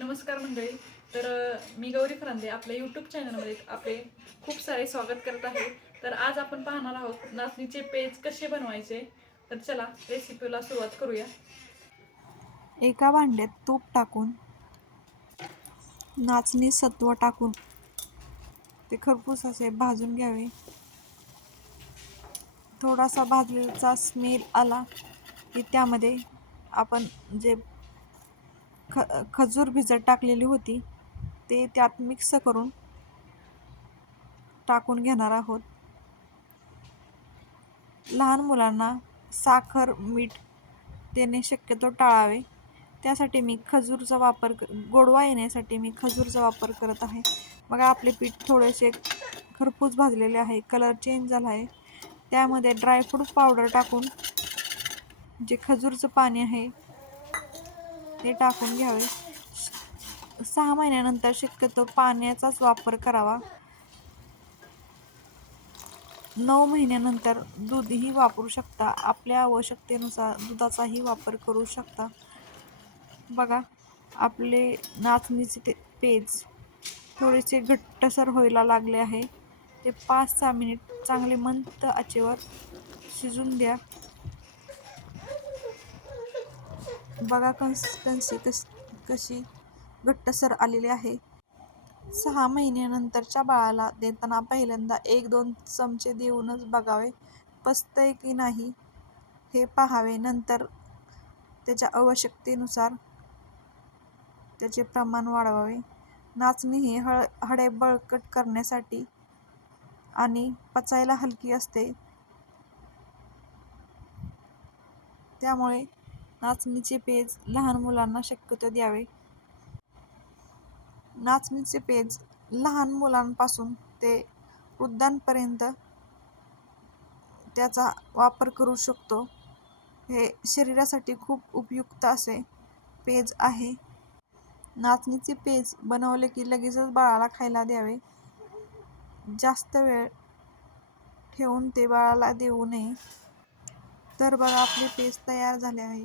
नमस्कार मंडळी. तर मी गौरी फरांदे आपल्या यूट्यूब चॅनलमध्ये आपले खूप सारे स्वागत करत आहे. तर आज आपण पाहणार आहोत नाचणीचे पेज कसे बनवायचे? तर चला रेसिपीला सुरुवात करूया. एका भांड्यात तूप टाकून नाचणी सत्व टाकून ते खरपूस असे भाजून घ्यावे. थोडासा भाजलेचा स्मेल आला की त्यामध्ये आपण जे ख खजूर भिजत टाकलेली होती. ते त्यात मिक्स करून टाकून घेणार आहोत. लहान मुलांना साखर मीठ देणे शक्यतो टाळावे. त्यासाठी मी खजूरचा वापर क गोडवा येण्यासाठी मी खजूरचा वापर करत आहे. बघा आपले पीठ थोडेसे खरपूस भाजलेले आहे. कलर चेंज झाला आहे. त्यामध्ये ड्रायफ्रूट पावडर टाकून जे खजूरचं पाणी आहे ते टाकून घ्यावे. सहा महिन्यानंतर शक्यतो पाण्याचाच वापर करावा. नऊ महिन्यानंतर दूधही वापरू शकता. आपल्या आवश्यकतेनुसार दुधाचाही वापर करू शकता. बघा आपले नाचणीचे ते पेज थोडेसे घट्टसर व्हायला लागले आहे. ते पाच सहा मिनिट चांगले मंत आचेवर शिजून द्या. बघा कन्सिस्टन्सी कस कशी घट्टसर आलेली आहे. सहा महिन्यानंतरच्या बाळाला देताना पहिल्यांदा एक दोन चमचे देऊनच बघावे पचतंय की नाही हे पाहावे. नंतर त्याच्या आवश्यकतेनुसार त्याचे प्रमाण वाढवावे. नाचणी ही हळ हडे बळकट करण्यासाठी आणि पचायला हलकी असते. त्यामुळे नाचणीचे पेज लहान मुलांना शक्यतो द्यावे. नाचणीचे पेज लहान मुलांपासून ते वृद्धांपर्यंत त्याचा वापर करू शकतो. हे शरीरासाठी खूप उपयुक्त असे पेज आहे. नाचणीचे पेज बनवले की लगेचच बाळाला खायला द्यावे. जास्त वेळ ठेवून ते बाळाला देऊ नये. तर बघा आपले पेज तयार झाले आहे.